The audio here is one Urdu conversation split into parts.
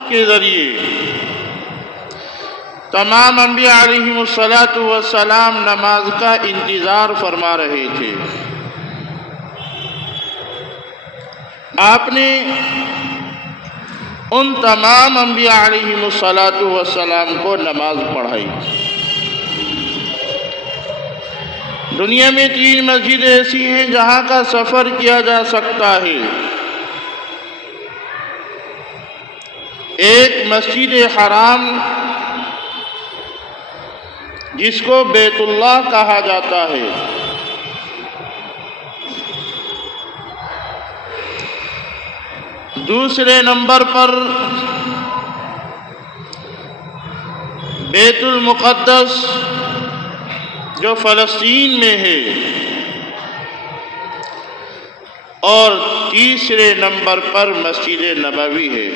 کے ذریعے تمام انبیاء علیہم السلام نماز کا انتظار فرما رہے تھے۔ آپ نے ان تمام انبیاء علیہم السلام کو نماز پڑھائی۔ دنیا میں 3 مسجدیں ایسی ہیں جہاں کا سفر کیا جا سکتا ہے۔ ایک مسجد حرام جس کو بیت اللہ کہا جاتا ہے، دوسرے نمبر پر بیت المقدس جو فلسطین میں ہے، اور تیسرے نمبر پر مسجد نبوی ہے۔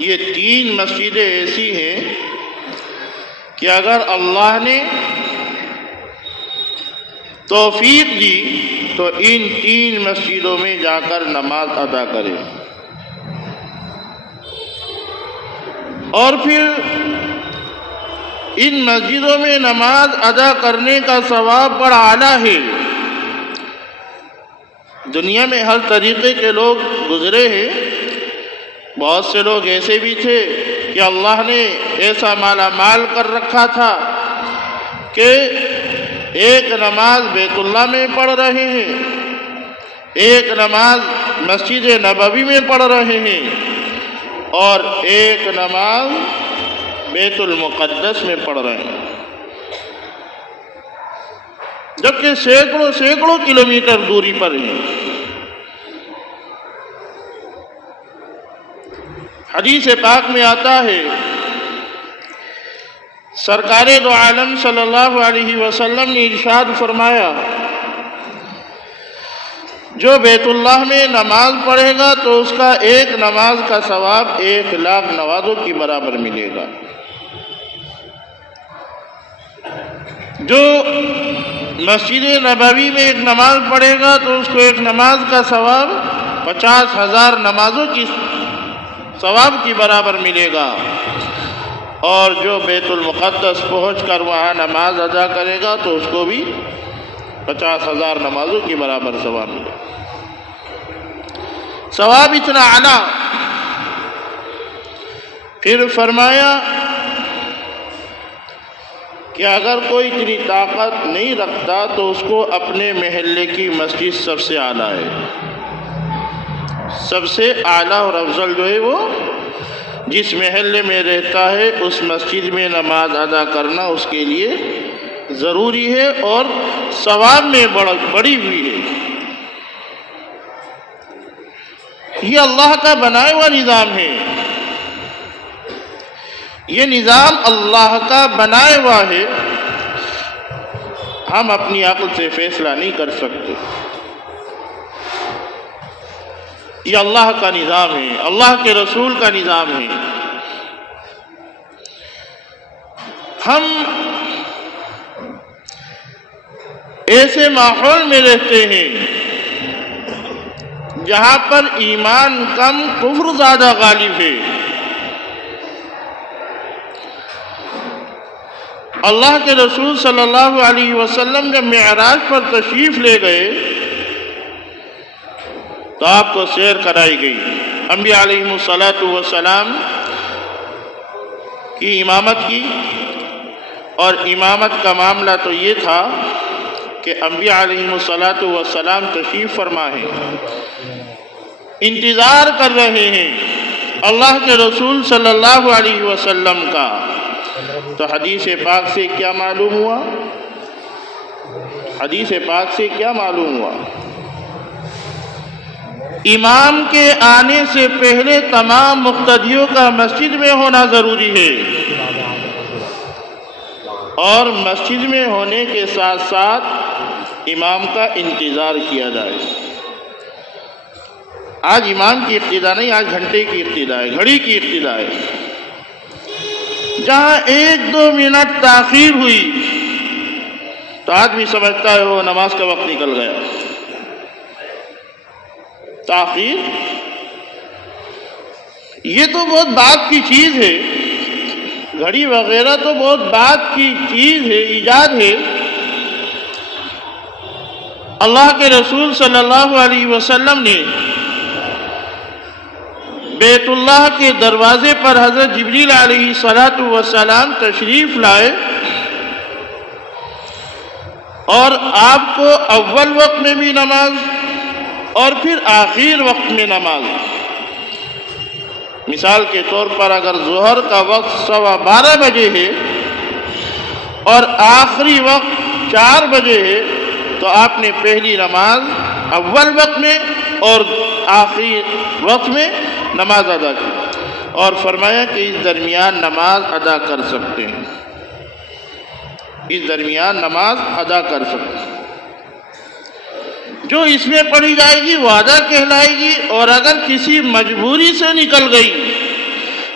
یہ 3 مسجدیں ایسی ہیں کہ اگر اللہ نے توفیق دی تو ان 3 مسجدوں میں جا کر نماز ادا کرے، اور پھر ان مسجدوں میں نماز ادا کرنے کا ثواب بڑا اعلیٰ ہے۔ دنیا میں ہر طریقے کے لوگ گزرے ہیں، بہت سے لوگ ایسے بھی تھے کہ اللہ نے ایسا مالا مال کر رکھا تھا کہ ایک نماز بیت اللہ میں پڑھ رہے ہیں، ایک نماز مسجد نبوی میں پڑھ رہے ہیں، اور ایک نماز بیت المقدس میں پڑھ رہے ہیں، جبکہ سینکڑوں کلومیٹر دوری پر ہیں۔ حدیث پاک میں آتا ہے، سرکار دو عالم صلی اللہ علیہ وسلم نے ارشاد فرمایا، جو بیت اللہ میں نماز پڑھے گا تو اس کا ایک نماز کا ثواب 1,00,000 نمازوں کی برابر ملے گا۔ جو مسجد نبوی میں ایک نماز پڑھے گا تو اس کو ایک نماز کا ثواب 50,000 نمازوں کی ثواب کی برابر ملے گا، اور جو بیت المقدس پہنچ کر وہاں نماز ادا کرے گا تو اس کو بھی 50,000 نمازوں کی برابر ثواب ملے گا۔ ثواب اتنا اعلیٰ۔ پھر فرمایا کہ اگر کوئی اتنی طاقت نہیں رکھتا تو اس کو اپنے محلے کی مسجد سب سے اعلیٰ ہے، سب سے اعلیٰ اور افضل جو ہے وہ جس محلے میں رہتا ہے اس مسجد میں نماز ادا کرنا اس کے لیے ضروری ہے اور ثواب میں بڑی ہوئی ہے۔ یہ اللہ کا بنایا ہوا نظام ہے، یہ نظام اللہ کا بنایا ہوا ہے، ہم اپنی عقل سے فیصلہ نہیں کر سکتے۔ یہ اللہ کا نظام ہے، اللہ کے رسول کا نظام ہے۔ ہم ایسے ماحول میں رہتے ہیں جہاں پر ایمان کم کفر زیادہ غالب ہے۔ اللہ کے رسول صلی اللہ علیہ وسلم جب معراج پر تشریف لے گئے تو آپ کو سیر کرائی گئی، انبیاء علیہم السلام کی امامت کی، اور امامت کا معاملہ تو یہ تھا کہ انبیاء علیہم السلام تشریف فرما ہے، انتظار کر رہے ہیں اللہ کے رسول صلی اللہ علیہ وسلم کا۔ تو حدیث پاک سے کیا معلوم ہوا؟ حدیث پاک سے کیا معلوم ہوا؟ امام کے آنے سے پہلے تمام مقتدیوں کا مسجد میں ہونا ضروری ہے، اور مسجد میں ہونے کے ساتھ ساتھ امام کا انتظار کیا جائے۔ آج امام کی اقتداء نہیں، آج گھنٹے کی اقتداء ہے، گھڑی کی اقتداء ہے۔ جہاں 1-2 منٹ تاخیر ہوئی تو آدمی سمجھتا ہے وہ نماز کا وقت نکل گیا۔ تاخیر یہ تو بہت بات کی چیز ہے، گھڑی وغیرہ تو بہت بات کی چیز ہے، ایجاد ہے۔ اللہ کے رسول صلی اللہ علیہ وسلم نے بیت اللہ کے دروازے پر حضرت جبریل علیہ السلام تشریف لائے اور آپ کو اول وقت میں بھی نماز اور پھر آخر وقت میں نماز، مثال کے طور پر اگر ظہر کا وقت 12:15 بجے ہے اور آخری وقت 4 بجے ہے تو آپ نے پہلی نماز اول وقت میں اور آخری وقت میں نماز ادا کی اور فرمایا کہ اس درمیان نماز ادا کر سکتے ہیں، اس درمیان نماز ادا کر سکتے ہیں، جو اس میں پڑھی جائے گی وہ ادا کہلائے گی، اور اگر کسی مجبوری سے نکل گئی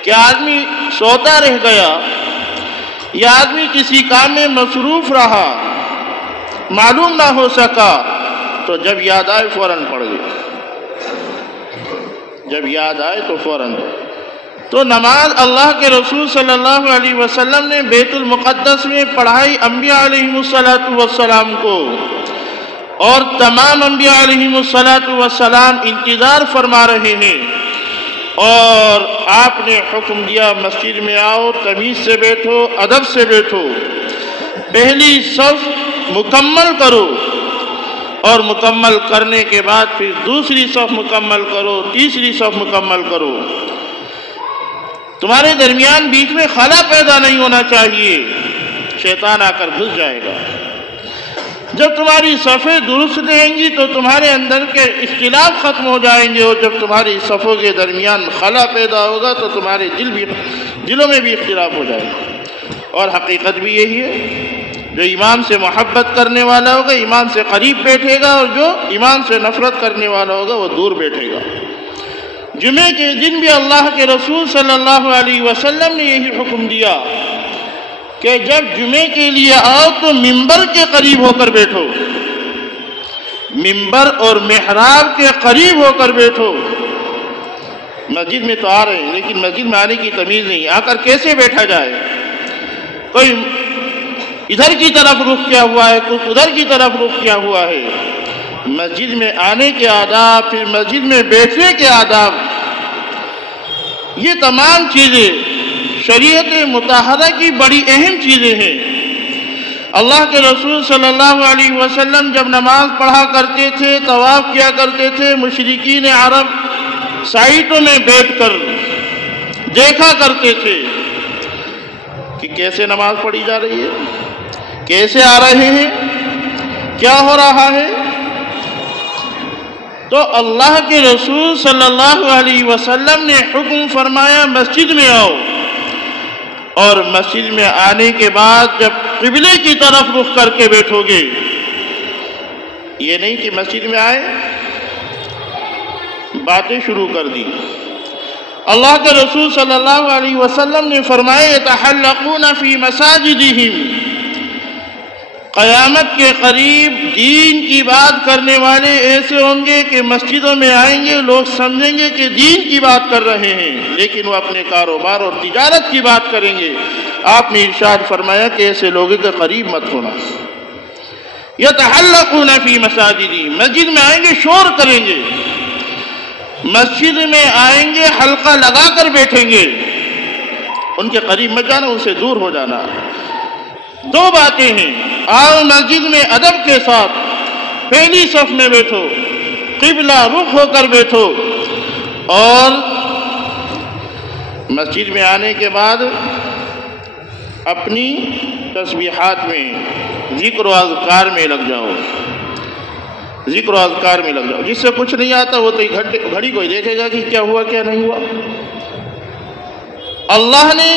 کہ آدمی سوتا رہ گیا یا آدمی کسی کام میں مصروف رہا، معلوم نہ ہو سکا، تو جب یاد آئے فوراً پڑھ گئی، جب یاد آئے تو فوراً۔ تو نماز اللہ کے رسول صلی اللہ علیہ وسلم نے بیت المقدس میں پڑھائی انبیاء علیہم السلام کو، اور تمام انبیاء علیہم السلام انتظار فرما رہے ہیں، اور آپ نے حکم دیا مسجد میں آؤ، تمیز سے بیٹھو، ادب سے بیٹھو، پہلی صف مکمل کرو، اور مکمل کرنے کے بعد پھر دوسری صف مکمل کرو، تیسری صف مکمل کرو، تمہارے درمیان بیچ میں خلا پیدا نہیں ہونا چاہیے، شیطان آ کر گھس جائے گا۔ جب تمہاری صفیں درست رہیں گی تو تمہارے اندر کے اختلاف ختم ہو جائیں گے، اور جب تمہاری صفوں کے درمیان خلا پیدا ہوگا تو تمہارے دلوں میں بھی اختلاف ہو جائے گا۔ اور حقیقت بھی یہی ہے، جو امام سے محبت کرنے والا ہوگا امام سے قریب بیٹھے گا، اور جو امام سے نفرت کرنے والا ہوگا وہ دور بیٹھے گا۔ جمعے کے دن بھی اللہ کے رسول صلی اللہ علیہ وسلم نے یہی حکم دیا کہ جب جمعے کے لیے آؤ تو ممبر کے قریب ہو کر بیٹھو، ممبر اور محراب کے قریب ہو کر بیٹھو۔ مسجد میں تو آ رہے ہیں لیکن مسجد میں آنے کی تمیز نہیں، آ کر کیسے بیٹھا جائے، کوئی ادھر کی طرف رخ کیا ہوا ہے، کوئی ادھر کی طرف رخ کیا ہوا ہے۔ مسجد میں آنے کے آداب، پھر مسجد میں بیٹھنے کے آداب، یہ تمام چیزیں شریعت مطہرہ کی بڑی اہم چیزیں ہیں۔ اللہ کے رسول صلی اللہ علیہ وسلم جب نماز پڑھا کرتے تھے، طواف کیا کرتے تھے، مشرکین عرب سائٹوں میں بیٹھ کر دیکھا کرتے تھے کہ کیسے نماز پڑھی جا رہی ہے، کیسے آ رہے ہیں، کیا ہو رہا ہے۔ تو اللہ کے رسول صلی اللہ علیہ وسلم نے حکم فرمایا مسجد میں آؤ، اور مسجد میں آنے کے بعد جب قبلے کی طرف رخ کر کے بیٹھو گے، یہ نہیں کہ مسجد میں آئے باتیں شروع کر دی۔ اللہ کے رسول صلی اللہ علیہ وسلم نے فرمایا یتحلقون فی مساجدہم، قیامت کے قریب دین کی بات کرنے والے ایسے ہوں گے کہ مسجدوں میں آئیں گے، لوگ سمجھیں گے کہ دین کی بات کر رہے ہیں، لیکن وہ اپنے کاروبار اور تجارت کی بات کریں گے۔ آپ نے ارشاد فرمایا کہ ایسے لوگوں کے قریب مت ہونا۔ یتحلقون فی مساجدہم، مسجد میں آئیں گے شور کریں گے، مسجد میں آئیں گے حلقہ لگا کر بیٹھیں گے، ان کے قریب مت جانا، ان سے دور ہو جانا۔ دو باتیں ہیں، آؤ مسجد میں ادب کے ساتھ پہلی صف میں بیٹھو، قبلہ رخ ہو کر بیٹھو، اور مسجد میں آنے کے بعد اپنی تسبیحات میں ذکر و اذکار میں لگ جاؤ، ذکر و اذکار میں لگ جاؤ۔ جس سے کچھ نہیں آتا وہ تو گھڑی کوئی دیکھے گا کہ کیا ہوا کیا نہیں ہوا۔ اللہ نے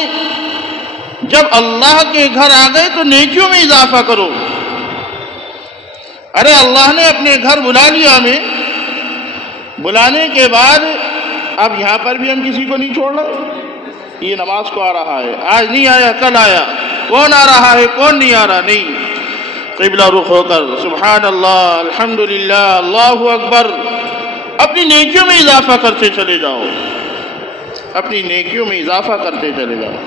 جب اللہ کے گھر آ گئے تو نیکیوں میں اضافہ کرو۔ ارے اللہ نے اپنے گھر بلا لیا ہمیں، بلانے کے بعد اب یہاں پر بھی ہم کسی کو نہیں چھوڑ رہے۔ یہ نماز کو آ رہا ہے، آج نہیں آیا کل آیا، کون آ رہا ہے کون نہیں آ رہا، نہیں، قبلہ رخ ہو کر سبحان اللہ، الحمدللہ، اللہ اکبر، اپنی نیکیوں میں اضافہ کرتے چلے جاؤ۔ اپنی نیکیوں میں اضافہ کرتے چلے جاؤ۔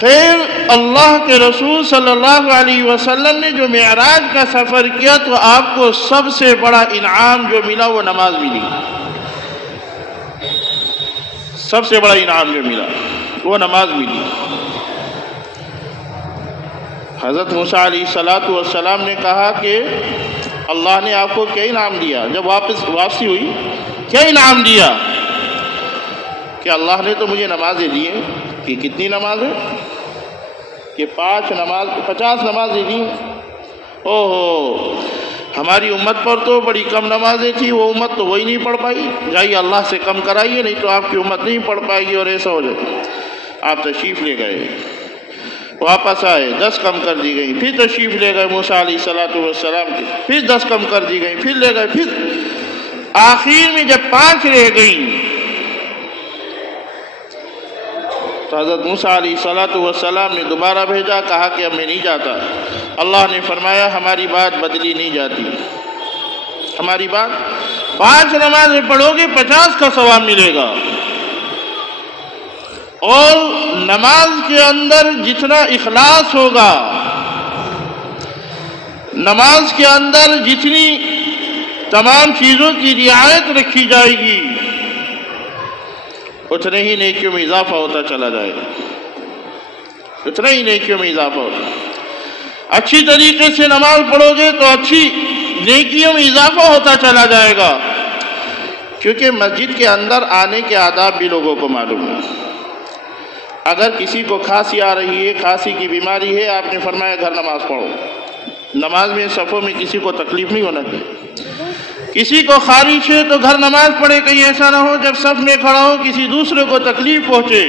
خیر، اللہ کے رسول صلی اللہ علیہ وسلم نے جو معراج کا سفر کیا تو آپ کو سب سے بڑا انعام جو ملا وہ نماز ملی۔ سب سے بڑا انعام جو ملا وہ نماز ملی۔ حضرت موسیٰ علیہ السلام نے کہا کہ اللہ نے آپ کو کیا انعام دیا؟ جب واپسی ہوئی کیا انعام دیا؟ کہ اللہ نے تو مجھے نمازیں دی ہیں۔ کہ کتنی نمازیں؟ کہ 50 نمازیں دی ہیں۔ اوہو، ہماری امت پر تو بڑی کم نمازیں تھیں، وہ امت تو وہی نہیں پڑھ پائی، جائیے اللہ سے کم کرائیے، نہیں تو آپ کی امت نہیں پڑھ پائے گی اور ایسا ہو جائے۔ آپ تشریف لے گئے، واپس آئے، 10 کم کر دی گئی، پھر تشریف لے گئے موسیٰ علیہ السلام کی، پھر 10 کم کر دی گئی، پھر لے گئے، پھر آخر میں جب 5 رہ گئیں تو حضرت موسیٰ علیہ السلام نے دوبارہ بھیجا، کہا کہ اب میں نہیں جاتا۔ اللہ نے فرمایا ہماری بات بدلی نہیں جاتی، ہماری بات 5 نمازیں پڑھو گے 50 کا ثواب ملے گا، اور نماز کے اندر جتنا اخلاص ہوگا، نماز کے اندر جتنی تمام چیزوں کی رعایت رکھی جائے گی اتنے ہی نیکیوں میں اضافہ ہوتا چلا جائے گا، اتنا ہی نیکیوں میں اضافہ ہوتا۔ اچھی طریقے سے نماز پڑھو گے تو اچھی نیکیوں میں اضافہ ہوتا چلا جائے گا، کیونکہ مسجد کے اندر آنے کے آداب بھی لوگوں کو معلوم ہے۔ اگر کسی کو کھانسی آ رہی ہے، کھانسی کی بیماری ہے، آپ نے فرمایا گھر نماز پڑھو۔ نماز میں صفوں میں کسی کو تکلیف نہیں ہونا چاہیے۔ کسی کو خارش ہے تو گھر نماز پڑھے، کہیں ایسا نہ ہو جب صف میں کھڑا ہو کسی دوسرے کو تکلیف پہنچے۔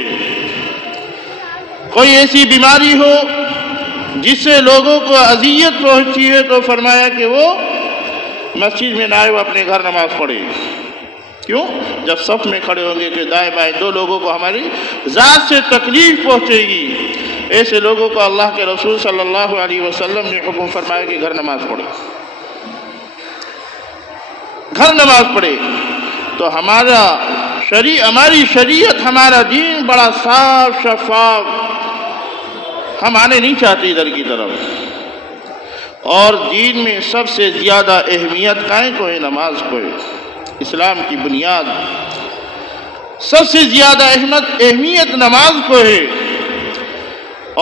کوئی ایسی بیماری ہو جس سے لوگوں کو اذیت پہنچتی ہے تو فرمایا کہ وہ مسجد میں نہ آئے، وہ اپنے گھر نماز پڑھے۔ کیوں؟ جب صف میں کھڑے ہوں گے کہ دائیں بائیں 2 لوگوں کو ہماری ذات سے تکلیف پہنچے گی، ایسے لوگوں کو اللہ کے رسول صلی اللہ علیہ وسلم نے حکم فرمایا کہ گھر نماز پڑھے، گھر نماز پڑھے۔ تو ہماری شریعت، ہمارا دین بڑا صاف شفاف، ہم آنے نہیں چاہتے ادھر کی طرف۔ اور دین میں سب سے زیادہ اہمیت کائیں کو ہے؟ نماز کو ہے، اسلام کی بنیاد۔ سب سے زیادہ اہمیت نماز کو ہے،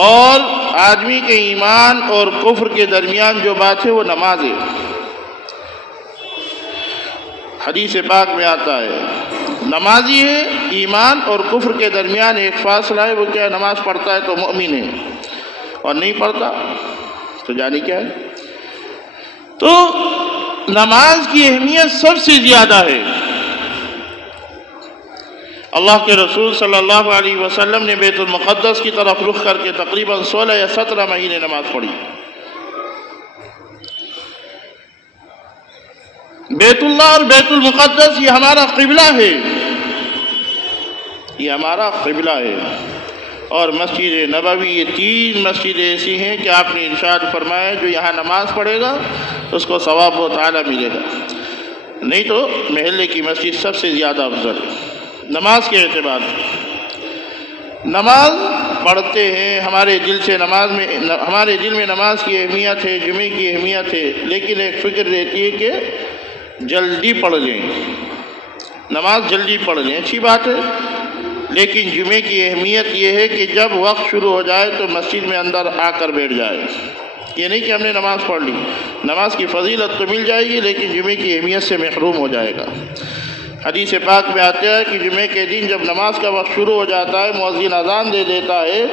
اور آدمی کے ایمان اور کفر کے درمیان جو بات ہے وہ نماز ہے۔ حدیث پاک میں آتا ہے نمازی ہے، ایمان اور کفر کے درمیان ایک فاصلہ ہے، وہ کیا ہے؟ نماز پڑھتا ہے تو مومن ہے، اور نہیں پڑھتا تو جانی کیا ہے؟ تو نماز کی اہمیت سب سے زیادہ ہے۔ اللہ کے رسول صلی اللہ علیہ وسلم نے بیت المقدس کی طرف رخ کر کے تقریباً 16 یا 17 مہینے نماز پڑھی۔ بیت اللہ اور بیت المقدس یہ ہمارا قبلہ ہے، یہ ہمارا قبلہ ہے۔ اور مسجد نبوی، یہ 3 مسجدیں ایسی ہیں کہ آپ نے ارشاد فرمایا جو یہاں نماز پڑھے گا اس کو ثواب بہت اعلیٰ ملے گا، نہیں تو محلے کی مسجد سب سے زیادہ افضل ہے نماز کے اعتبار سے۔ نماز پڑھتے ہیں، ہمارے دل میں نماز کی اہمیت ہے، جمعے کی اہمیت ہے، لیکن ایک فکر رہتی ہے کہ جلدی پڑھ لیں، نماز جلدی پڑھ لیں، اچھی بات ہے، لیکن جمعے کی اہمیت یہ ہے کہ جب وقت شروع ہو جائے تو مسجد میں اندر آ کر بیٹھ جائے۔ یہ نہیں کہ ہم نے نماز پڑھ لی، نماز کی فضیلت تو مل جائے گی لیکن جمعے کی اہمیت سے محروم ہو جائے گا۔ حدیث پاک میں آتا ہے کہ جمعے کے دن جب نماز کا وقت شروع ہو جاتا ہے، مؤذن اذان دے دیتا ہے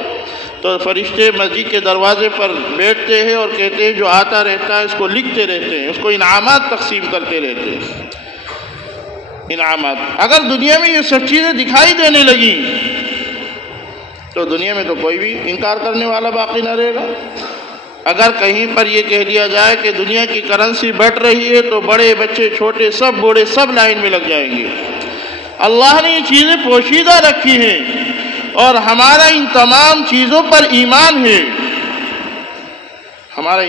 تو فرشتے مسجد کے دروازے پر بیٹھتے ہیں اور کہتے ہیں جو آتا رہتا ہے اس کو لکھتے رہتے ہیں، اس کو انعامات تقسیم کرتے رہتے ہیں۔ انعامات، اگر دنیا میں یہ سب چیزیں دکھائی دینے لگیں تو دنیا میں تو کوئی بھی انکار کرنے والا باقی نہ رہے گا۔ اگر کہیں پر یہ کہہ دیا جائے کہ دنیا کی کرنسی بڑھ رہی ہے تو بڑے بچے چھوٹے سب بوڑھے سب لائن میں لگ جائیں گے۔ اللہ نے یہ چیزیں پوشیدہ رکھی ہیں اور ہمارا ان تمام چیزوں پر ایمان ہے۔ ہمارا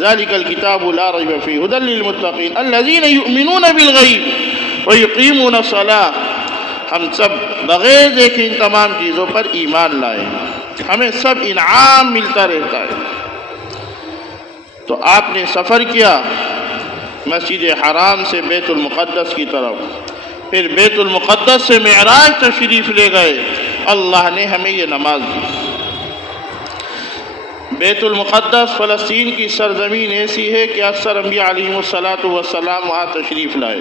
ذالک الکتاب لا ریب فیہ ھدی للمتقین الذین یؤمنون بالغیب ویقیمون الصلاۃ۔ ہم سب بغیر دیکھے ان تمام چیزوں پر ایمان لائیں، ہمیں سب انعام ملتا رہتا ہے۔ تو آپ نے سفر کیا مسجد حرام سے بیت المقدس کی طرف، پھر بیت المقدس سے معراج تشریف لے گئے، اللہ نے ہمیں یہ نماز دی۔ بیت المقدس فلسطین کی سرزمین ایسی ہے کہ اکثر انبیاء علیہم السلام وہاں تشریف لائے۔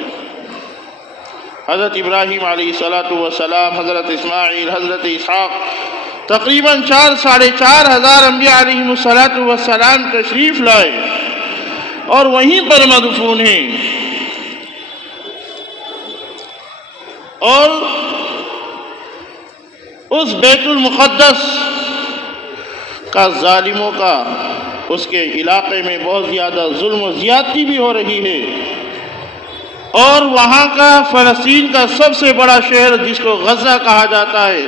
حضرت ابراہیم علیہ السلام، حضرت اسماعیل، حضرت اسحاق، تقریباً 4,500 انبیاء علیہم السلام تشریف لائے اور وہیں پر مدفون ہیں۔ اور اس بیت المقدس کا ظالموں کا اس کے علاقے میں بہت زیادہ ظلم و زیادتی بھی ہو رہی ہے، اور وہاں کا فلسطین کا سب سے بڑا شہر جس کو غزہ کہا جاتا ہے،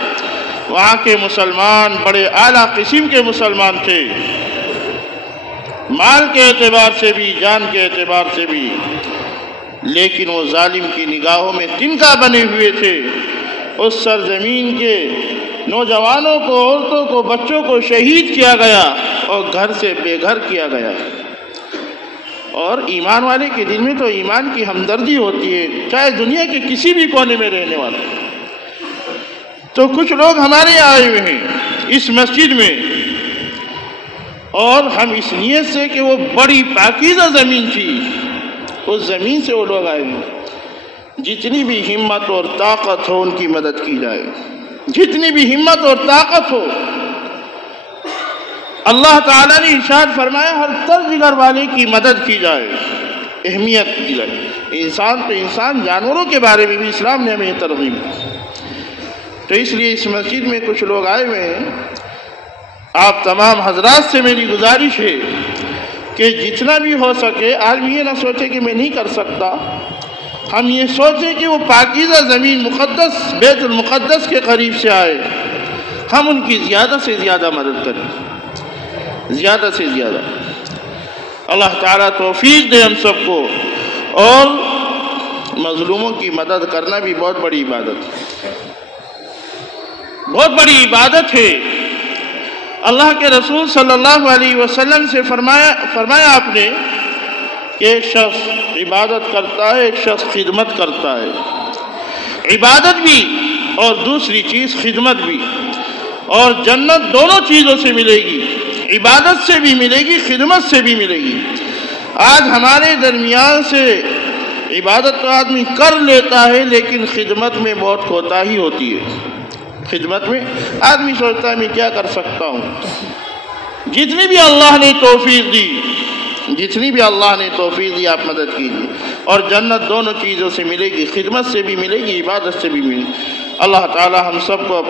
وہاں کے مسلمان بڑے اعلیٰ قسم کے مسلمان تھے، مال کے اعتبار سے بھی، جان کے اعتبار سے بھی، لیکن وہ ظالم کی نگاہوں میں تنکا بنے ہوئے تھے۔ اس سرزمین کے نوجوانوں کو، عورتوں کو، بچوں کو شہید کیا گیا اور گھر سے بے گھر کیا گیا۔ اور ایمان والے کے دل میں تو ایمان کی ہمدردی ہوتی ہے، چاہے دنیا کے کسی بھی کونے میں رہنے والا۔ تو کچھ لوگ ہمارے آئے ہوئے ہیں اس مسجد میں، اور ہم اس نیت سے کہ وہ بڑی پاکیزہ زمین تھی، اس زمین سے وہ لوگ آئے ہیں، جتنی بھی ہمت اور طاقت ہو ان کی مدد کی جائے، جتنی بھی ہمت اور طاقت ہو۔ اللہ تعالیٰ نے ارشاد فرمایا ہر ترجگر والے کی مدد کی جائے، اہمیت کی جائے، انسان تو انسان، جانوروں کے بارے میں بھی اسلام نے ہمیں ترغیب دی۔ تو اس لیے اس مسجد میں کچھ لوگ آئے ہوئے ہیں، آپ تمام حضرات سے میری گزارش ہے کہ جتنا بھی ہو سکے آدمی یہ نہ سوچے کہ میں نہیں کر سکتا، ہم یہ سوچیں کہ وہ پاکیزہ زمین مقدس بیت المقدس کے قریب سے آئے، ہم ان کی زیادہ سے زیادہ مدد کریں، زیادہ سے زیادہ۔ اللہ تعالیٰ توفیق دے ہم سب کو، اور مظلوموں کی مدد کرنا بھی بہت بڑی عبادت ہے، بہت بڑی عبادت ہے۔ اللہ کے رسول صلی اللہ علیہ وسلم سے فرمایا آپ نے کہ ایک شخص عبادت کرتا ہے، ایک شخص خدمت کرتا ہے، عبادت بھی اور دوسری چیز خدمت بھی، اور جنت دونوں چیزوں سے ملے گی، عبادت سے بھی ملے گی، خدمت سے بھی ملے گی۔ آج ہمارے درمیان سے عبادت تو آدمی کر لیتا ہے، لیکن خدمت میں بہت کوتاہی ہوتی ہے۔ خدمت میں آدمی سوچتا ہے میں کیا کر سکتا ہوں۔ جتنی بھی اللہ نے توفیق دی، جتنی بھی اللہ نے توفیق دی، آپ مدد کیجیے، اور جنت دونوں چیزوں سے ملے گی، خدمت سے بھی ملے گی، عبادت سے بھی ملے گی۔ اللہ تعالی ہم سب کو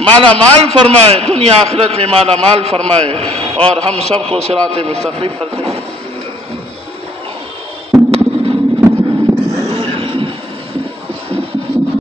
مالا مال فرمائے، دنیا آخرت میں مالا مال فرمائے، اور ہم سب کو صراط مستقیم پر